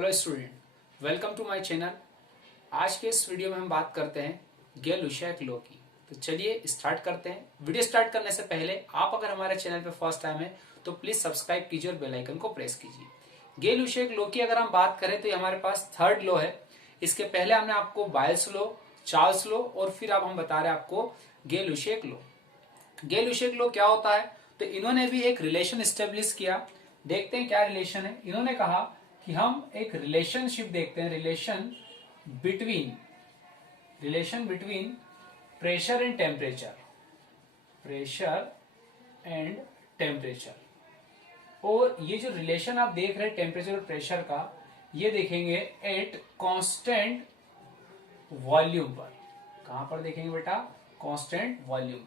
Hello student, welcome to my channel. आज के इस वीडियो में हम बात करते हैं गेल-लुशियाक लॉ की। तो चलिए स्टार्ट करते हैं। वीडियो स्टार्ट करने से पहले आप अगर हमारे चैनल पे फर्स्ट टाइम है तो प्लीज सब्सक्राइब कीजिए और बेल आइकन को प्रेस कीजिए। गेल-लुशियाक लॉ की अगर हम बात करें तो ये हमारे पास थर्ड लॉ है। इसके पहले हमने आपको बायल्स लॉ, चार्ल्स लॉ और फिर अब हम बता रहे हैं आपको गेल-लुशियाक लॉ। गेल-लुशियाक लॉ क्या होता है? तो इन्होंने भी एक रिलेशन स्टेब्लिश किया। देखते हैं क्या रिलेशन है। इन्होंने कहा कि हम एक रिलेशनशिप देखते हैं, relation between pressure and temperature, और ये जो रिलेशन आप देख रहे हैं टेम्परेचर और प्रेशर का, ये देखेंगे एट कांस्टेंट वॉल्यूम पर। कहां पर देखेंगे बेटा? Constant volume.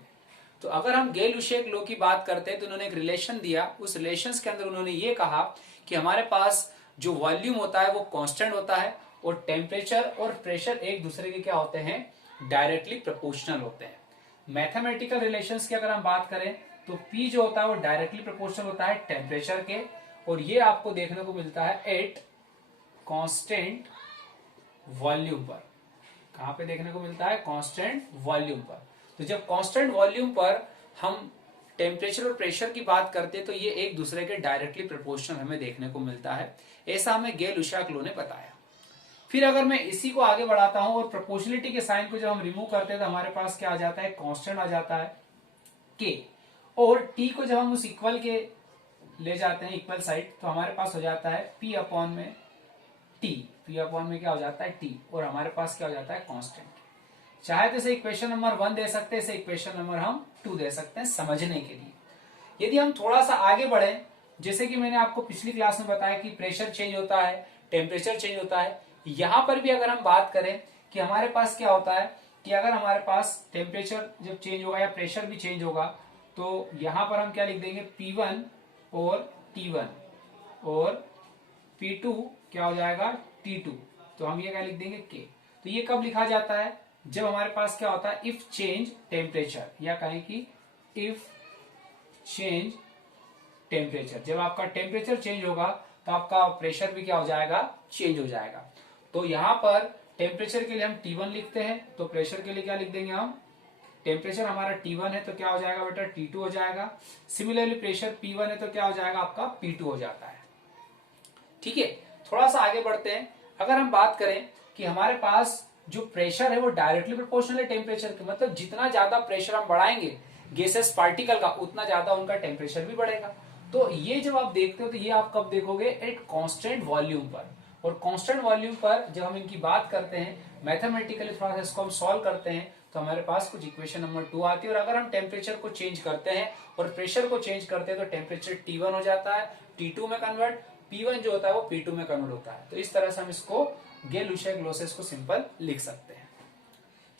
तो अगर हम गेल-लुशियाक लॉ की बात करते हैं तो उन्होंने एक रिलेशन दिया। उस रिलेशंस के अंदर उन्होंने ये कहा कि हमारे पास जो वॉल्यूम होता है वो कांस्टेंट होता है और टेम्परेचर और प्रेशर एक दूसरे के क्या होते हैं? डायरेक्टली प्रोपोर्शनल होते हैं। मैथमेटिकल रिलेशंस की अगर हम बात करें तो P जो होता है वो डायरेक्टली प्रोपोर्शनल होता है टेम्परेचर के, और ये आपको देखने को मिलता है एट कांस्टेंट वॉल्यूम पर। कहां पे देखने को मिलता है? कांस्टेंट वॉल्यूम पर। तो जब कांस्टेंट वॉल्यूम पर हम टेम्परेचर और प्रेशर की बात करते हैं तो ये एक दूसरे के डायरेक्टली प्रोपोर्शनल हमें देखने को मिलता है। ऐसा हमें गेल-लुशियाक लॉ ने बताया। फिर अगर मैं इसी को आगे बढ़ाता हूं और प्रोपोर्शनलिटी के साइन को जब हम रिमूव करते हैं तो हमारे पास क्या आ जाता है? कांस्टेंट आ जाता है के, और टी को जब हम उस इक्वल के ले जाते हैं इक्वल साइड तो हमारे पास हो जाता है पी अपॉन में टी। पी अपॉन में क्या हो जाता है? टी, और हमारे पास क्या हो जाता है? कांस्टेंट। चाहे तो इसे इक्वेशन नंबर 1 दे सकते हैं, इसे इक्वेशन नंबर हम 2 दे सकते हैं समझने के लिए। यदि हम थोड़ा सा आगे बढ़े, जैसे कि मैंने आपको पिछली क्लास में बताया कि प्रेशर चेंज होता है, टेम्परेचर चेंज होता है, यहां पर भी अगर हम बात करें कि हमारे पास क्या होता है कि अगर हमारे पास टेम्परेचर जब चेंज होगा या प्रेशर भी चेंज होगा तो यहां पर हम क्या लिख देंगे? P1 और T1 और P2 क्या हो जाएगा? T2। तो हम ये क्या लिख देंगे? K। तो ये कब लिखा जाता है? जब हमारे पास क्या होता है? इफ चेंज टेम्परेचर, या कहें कि इफ चेंज टेम्परेचर। जब आपका टेम्परेचर चेंज होगा तो आपका प्रेशर भी क्या हो जाएगा? चेंज हो जाएगा। तो यहां पर टेम्परेचर के लिए हम T1 लिखते हैं, तो प्रेशर के लिए क्या लिख देंगे हम? टेम्परेचर हमारा T1 है तो क्या हो जाएगा बेटा? T2 हो जाएगा। सिमिलरली प्रेशर P1 है तो क्या हो जाएगा? आपका P2 हो जाता है। ठीक है, थोड़ा सा आगे बढ़ते हैं। अगर हम बात करें कि हमारे पास जो प्रेशर है वो डायरेक्टली प्रोपोर्शनल है टेम्परेचर के, मतलब जितना ज्यादा प्रेशर हम बढ़ाएंगे गैसेस पार्टिकल का उतना ज्यादा उनका टेम्परेचर भी बढ़ेगा। तो ये जब आप देखते हो तो ये आप कब देखोगे? एट कांस्टेंट वॉल्यूम पर। और कांस्टेंट वॉल्यूम पर जब हम इनकी बात करते हैं मैथमेटिकली, थोड़ा सा इसको हम सॉल्व करते हैं तो हमारे पास कुछ इक्वेशन नंबर 2 आती है। और अगर हम टेम्परेचर को चेंज करते हैं और प्रेशर को चेंज करते हैं तो टेम्परेचर T1 हो जाता है, T2 में कन्वर्ट, P1 जो होता है वो P2 में कन्वर्ट होता है। तो इस तरह से हम इसको गेल-लुशियाक लॉ से इसको सिंपल लिख सकते हैं।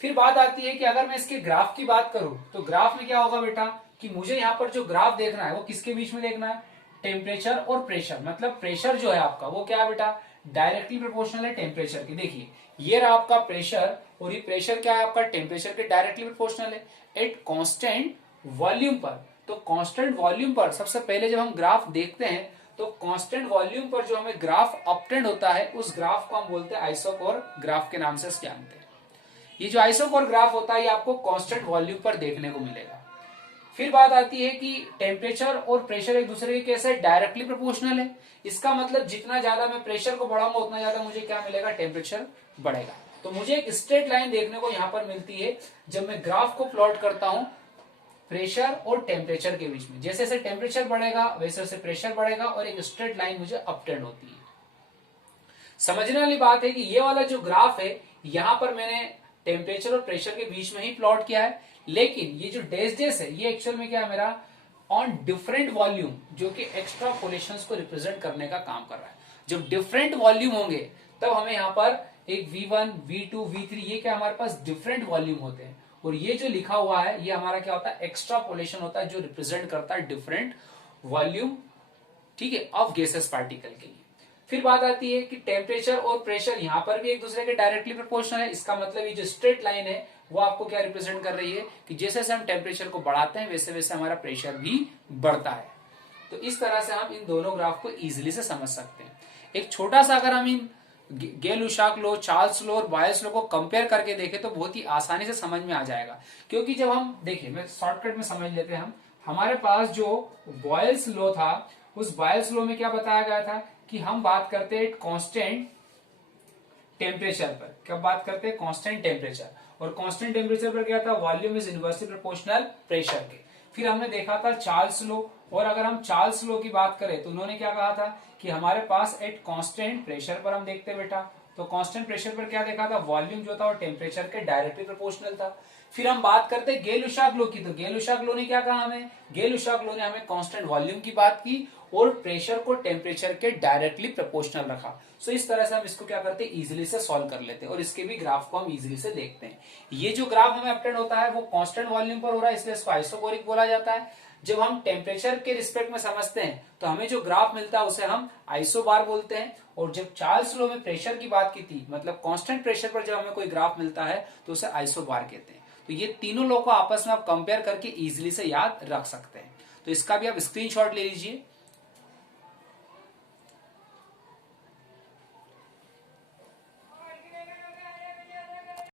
फिर बात आती है कि अगर मैं इसके ग्राफ की बात करूं तो ग्राफ में क्या होगा बेटा कि मुझे यहाँ पर जो ग्राफ देखना है वो किसके बीच में देखना है? टेम्परेचर और प्रेशर। मतलब प्रेशर जो है आपका वो क्या है बेटा? डायरेक्टली प्रोपोर्शनल है टेम्परेचर के। देखिए ये रहा आपका प्रेशर, और ये प्रेशर क्या है आपका? टेम्परेचर के डायरेक्टली प्रोपोर्शनल है एट कांस्टेंट वॉल्यूम पर। तो कांस्टेंट वॉल्यूम पर सबसे पहले जब हम ग्राफ देखते हैं तो कांस्टेंट वॉल्यूम पर जो हमें ग्राफ ऑब्टेंड होता है उस ग्राफ को हम बोलते हैं आइसोकोर ग्राफ के नाम से जानते हैं। ये जो आइसोकोर ग्राफ होता है ये आपको कांस्टेंट वॉल्यूम पर देखने को मिलेगा। फिर बात आती है कि टेम्परेचर और प्रेशर एक दूसरे के कैसे? डायरेक्टली प्रोपोर्शनल है। इसका मतलब जितना ज्यादा मैं प्रेशर को बढ़ाऊंगा उतना ज्यादा मुझे क्या मिलेगा? टेम्परेचर बढ़ेगा। तो मुझे एक स्ट्रेट लाइन देखने को यहाँ पर मिलती है जब मैं ग्राफ को प्लॉट करता हूं प्रेशर और टेम्परेचर के बीच में। जैसे जैसे टेम्परेचर बढ़ेगा वैसे वैसे प्रेशर बढ़ेगा और एक स्ट्रेट लाइन मुझे अपटेंड होती है। समझने वाली बात है कि ये वाला जो ग्राफ है यहां पर मैंने टेम्परेचर और प्रेशर के बीच में ही प्लॉट किया है, लेकिन ये जो डैश डैश है ये एक्चुअल में क्या है? मेरा ऑन डिफरेंट वॉल्यूम, जो कि एक्स्ट्रापोलेशंस को रिप्रेजेंट करने का काम कर रहा है। जब डिफरेंट वॉल्यूम होंगे तब हमें यहाँ पर एक V1, V2, V3 ये क्या हमारे पास डिफरेंट वॉल्यूम होते हैं, और ये जो लिखा हुआ है ये हमारा क्या होता है? एक्स्ट्रापोलेशन होता है जो रिप्रेजेंट करता है डिफरेंट वॉल्यूम, ठीक है, ऑफ गैसेस पार्टिकल के लिए। फिर बात आती है कि टेम्परेचर और प्रेशर यहाँ पर भी एक दूसरे के डायरेक्टली प्रोपोर्शनल है। इसका मतलब ये जो स्ट्रेट लाइन है वो आपको क्या रिप्रेजेंट कर रही है कि जैसे जैसे हम टेम्परेचर को बढ़ाते हैं वैसे वैसे हमारा प्रेशर भी बढ़ता है। तो इस तरह से हम इन दोनों ग्राफ को इजिली से समझ सकते हैं। एक छोटा सा अगर हम इन गेल-लुशाक लो, चार्ल्स लो और बॉयल्स लो को कंपेयर करके देखें तो बहुत ही आसानी से समझ में आ जाएगा। क्योंकि जब हम देखिए, मैं शॉर्टकट में समझ लेते हैं हम, हमारे पास जो बॉयल्स लॉ था, उस बॉयल्स लॉ में क्या बताया गया था कि हम बात करते हैं कांस्टेंट टेम्परेचर पर। कब बात करते हैं? Constant temperature. और कांस्टेंट टेम्परेचर पर क्या था? Volume is inversely proportional pressure के। फिर हमने देखा था चार्ल्स लॉ, और अगर हम चार्ल्स लॉ की बात करें तो उन्होंने क्या कहा था कि हमारे पास एट कांस्टेंट प्रेशर पर, हम देखते हैं बेटा, तो कांस्टेंट प्रेशर पर क्या देखा था? वॉल्यूम जो था वो टेम्परेचर के डायरेक्टली प्रोपोर्शनल था। फिर हम बात करते हैं गेल-लुशाक लॉ की, तो गेल-लुशाक लॉ ने क्या कहा हमें? गेल-लुशाक लॉ ने हमें कांस्टेंट वॉल्यूम की बात की और प्रेशर को टेम्परेचर के डायरेक्टली प्रोपोर्शनल रखा। सो इस तरह से हम इसको क्या करते हैं? इजीली से सॉल्व कर लेते हैं और इसके भी ग्राफ को हम इजीली से देखते हैं। ये जो ग्राफ हमें अपडेट होता है वो कांस्टेंट वॉल्यूम पर हो रहा है, इसलिए इसको आइसोबैरिक बोला जाता है। जब हम टेम्परेचर के रिस्पेक्ट में समझते हैं तो हमें जो ग्राफ मिलता है उसे हम आइसोबार बोलते हैं। और जब चार्ल्स लॉ में प्रेशर की बात की थी, मतलब कांस्टेंट प्रेशर पर जब हमें कोई ग्राफ मिलता है तो उसे आइसोबार कहते हैं। तो ये तीनों लॉ को आपस में आप कंपेयर करके इजीली से याद रख सकते हैं। तो इसका भी आप स्क्रीनशॉट ले लीजिए।